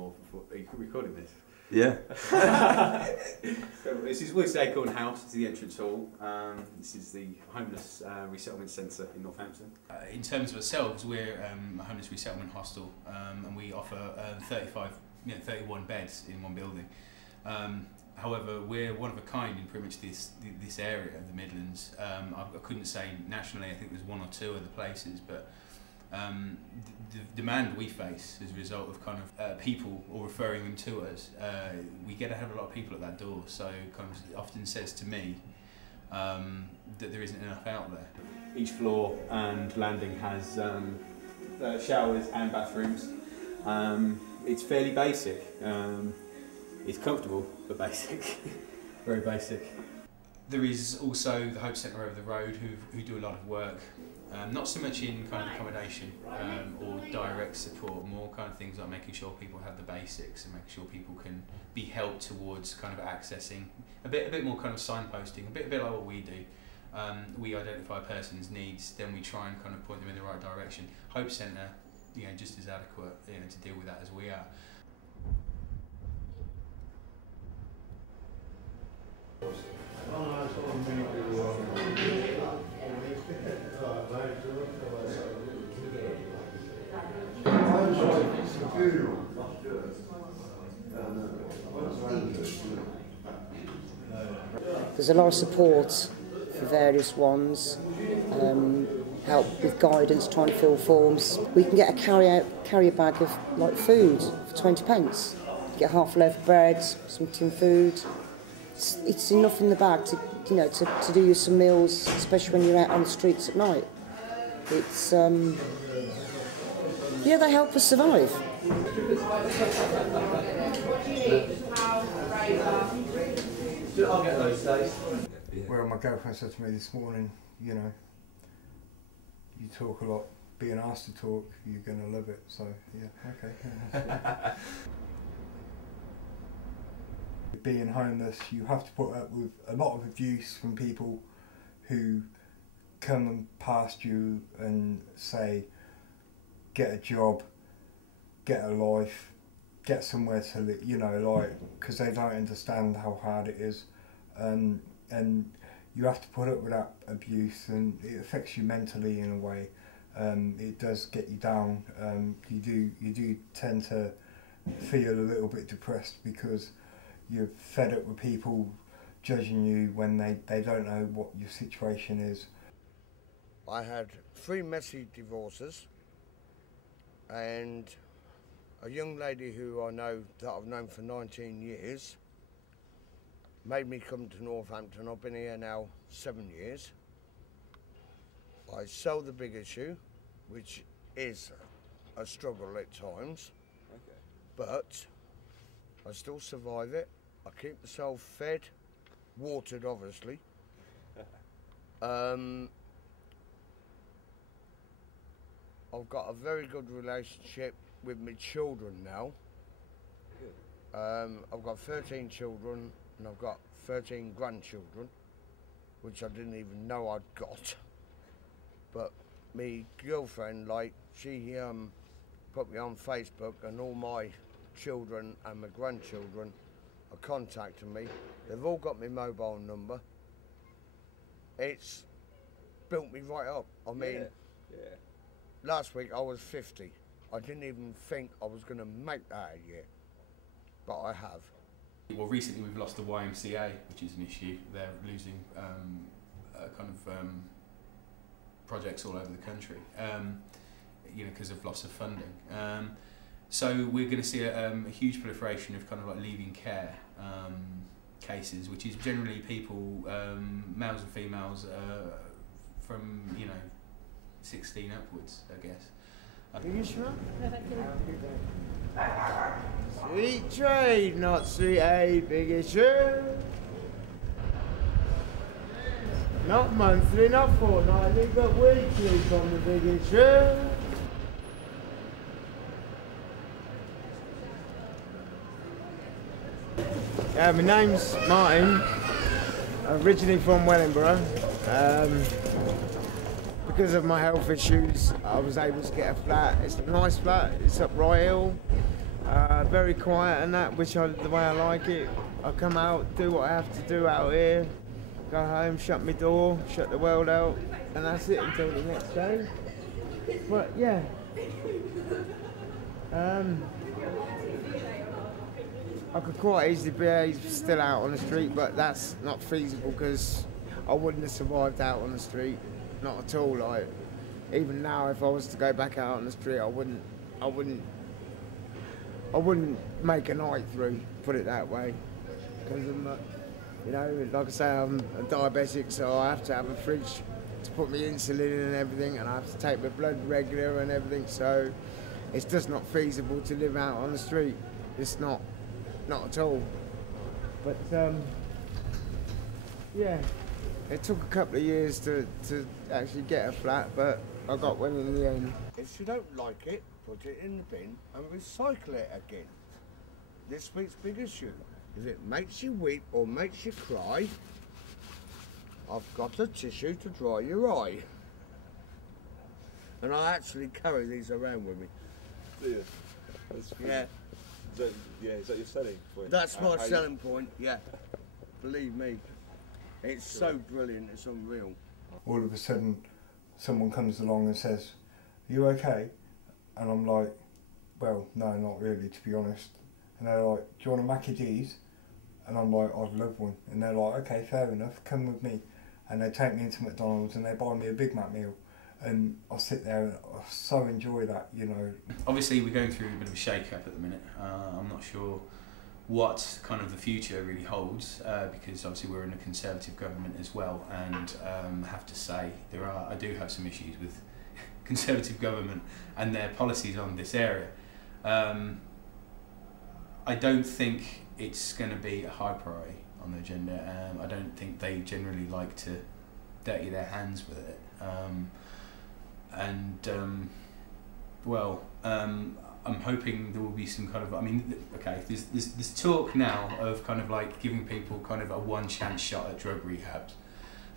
more. Are you recording this? Yeah. This is Wood's Acorn House. It's the entrance hall. This is the homeless resettlement centre in Northampton. In terms of ourselves, we're a homeless resettlement hostel, and we offer 31 beds in one building. However, we're one of a kind in pretty much this area, the Midlands. I couldn't say nationally. I think there's one or two other places, but the demand we face as a result of kind of people or referring them to us, we get a hell of a lot of people at that door. So kind of often says to me that there isn't enough out there. Each floor and landing has showers and bathrooms. It's fairly basic. It's comfortable, but basic. Very basic. There is also the Hope Centre over the road who do a lot of work. Not so much in kind of accommodation or direct support, more kind of things like making sure people have the basics and making sure people can be helped towards kind of accessing a bit more kind of signposting, a bit like what we do. We identify a person's needs, then we try and kind of point them in the right direction. Hope Centre, just as adequate, to deal with that as we are. There's a lot of support for various ones, help with guidance, trying to fill forms. We can get a carrier bag of like food for 20 pence. You get half a loaf of bread, some tin food. It's enough in the bag to do you some meals, especially when you're out on the streets at night. It's yeah, they help us survive. I'll get those days. Well, my girlfriend said to me this morning, you talk a lot, being asked to talk, you're going to love it. So, yeah, okay. Being homeless, you have to put up with a lot of abuse from people who come past you and say, get a job, get a life, get somewhere to live, because they don't understand how hard it is, and you have to put up with that abuse, and it affects you mentally in a way. It does get you down. You do tend to feel a little bit depressed because you're fed up with people judging you when they don't know what your situation is. I had 3 messy divorces, and a young lady who I know, that I've known for 19 years, made me come to Northampton. I've been here now 7 years. I sell the big issue, which is a struggle at times, okay, but I still survive it. I keep myself fed, watered obviously. I've got a very good relationship with my children now. I've got 13 children and I've got 13 grandchildren, which I didn't even know I'd got. But my girlfriend, she put me on Facebook, and all my children and my grandchildren are contacting me. They've all got my mobile number. It's built me right up. I mean, yeah. Last week I was 50. I didn't even think I was going to make that a year, but I have. Well, recently we've lost the YMCA, which is an issue. They're losing projects all over the country, because of loss of funding. So we're going to see a huge proliferation of kind of like leaving care cases, which is generally people, males and females, from 16 upwards, I guess. Biggest one? Sweet trade, not sweet aid, biggest trade. Not monthly, not fortnightly, but weekly from the biggest trade. My name's Martin, originally from Wellingborough. Because of my health issues, I was able to get a flat. It's a nice flat, it's up Rye Hill. Very quiet and that, the way I like it. I come out, do what I have to do out here, go home, shut my door, shut the world out, and that's it until the next day. But yeah, I could quite easily be still out on the street, but that's not feasible because I wouldn't have survived out on the street, not at all. Like, even now, if I was to go back out on the street, I wouldn't make a night through, put it that way, because I'm not, you know, like I say, I'm a diabetic, so I have to have a fridge to put my insulin in and everything, and I have to take my blood regular and everything, so it's just not feasible to live out on the street. It's not at all. But yeah, it took a couple of years to actually get a flat, but I got one in the end. If you don't like it, put it in the bin and recycle it again. This week's big issue. If it makes you weep or makes you cry, I've got a tissue to dry your eye. And I actually carry these around with me. Do you? That's yeah. Is that your selling point? That's my selling point, yeah. Believe me. It's so brilliant, it's unreal. All of a sudden, someone comes along and says, "Are you okay?" And I'm like, "Well, no, not really, to be honest." And they're like, "Do you want a Mac and Cheese?" And I'm like, "I'd love one." And they're like, "Okay, fair enough, come with me." And they take me into McDonald's and they buy me a Big Mac meal. And I sit there and I so enjoy that, you know. Obviously, we're going through a bit of a shake-up at the minute. I'm not sure what kind of the future really holds, because obviously we're in a Conservative government as well, and I have to say I do have some issues with Conservative government and their policies on this area. I don't think it's going to be a high priority on the agenda. I don't think they generally like to dirty their hands with it. I'm hoping there will be some kind of, I mean, okay, there's talk now of kind of like giving people kind of a one-chance shot at drug rehabs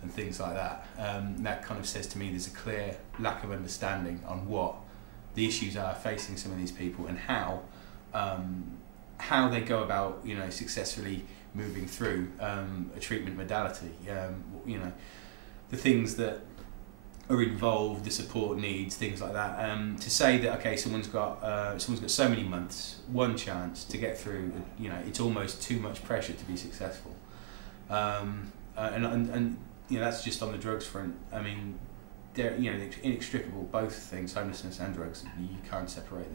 and things like that. That kind of says to me there's a clear lack of understanding on what the issues are facing some of these people and how they go about, you know, successfully moving through a treatment modality. You know, the things that are involved, the support needs, things like that. To say that okay, someone's got so many months, one chance to get through, you know, it's almost too much pressure to be successful. And you know, that's just on the drugs front. I mean, they're, you know, inextricable, both things, homelessness and drugs. You can't separate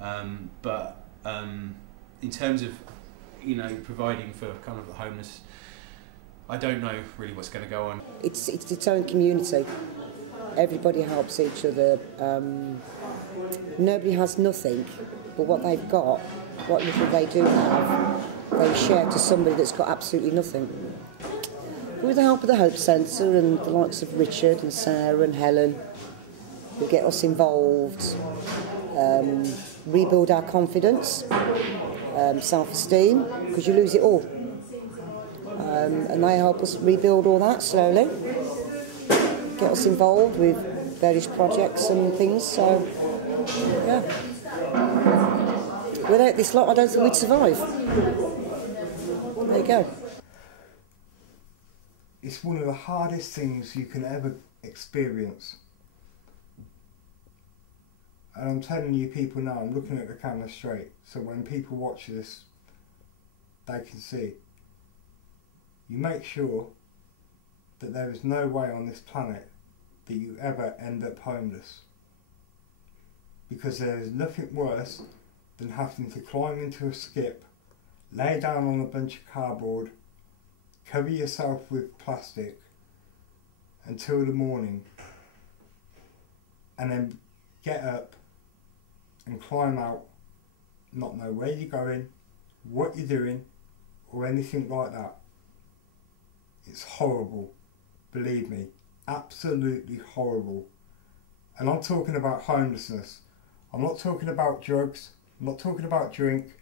them. But in terms of, you know, providing for kind of the homeless, I don't know really what's going to go on. It's its own community. Everybody helps each other. Nobody has nothing, but what they've got, what little they do have, they share to somebody that's got absolutely nothing. With the help of the Hope Centre and the likes of Richard and Sarah and Helen, who get us involved, rebuild our confidence, self-esteem, because you lose it all. And they help us rebuild all that slowly, get us involved with various projects and things, so yeah. Without this lot, I don't think we'd survive. There you go. It's one of the hardest things you can ever experience. And I'm telling you people now, I'm looking at the camera straight, so when people watch this, they can see. You make sure that there is no way on this planet that you ever end up homeless. Because there is nothing worse than having to climb into a skip, lay down on a bunch of cardboard, cover yourself with plastic until the morning, and then get up and climb out, not know where you're going, what you're doing, or anything like that. It's horrible, believe me, absolutely horrible. And I'm talking about homelessness. I'm not talking about drugs, I'm not talking about drink,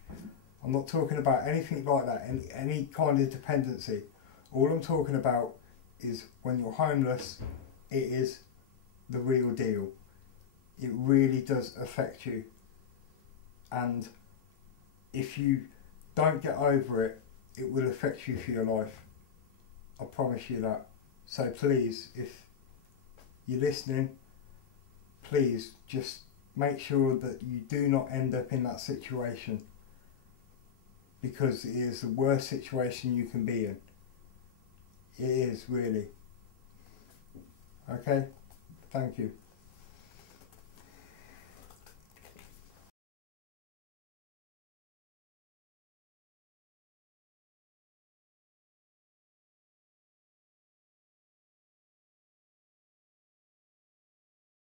I'm not talking about anything like that, any kind of dependency. All I'm talking about is when you're homeless, it is the real deal. It really does affect you. And if you don't get over it, it will affect you for your life. I promise you that. So please, if you're listening, please just make sure that you do not end up in that situation, because it is the worst situation you can be in. It is, really. Okay? Thank you.